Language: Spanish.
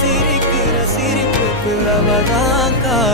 siri la siri kira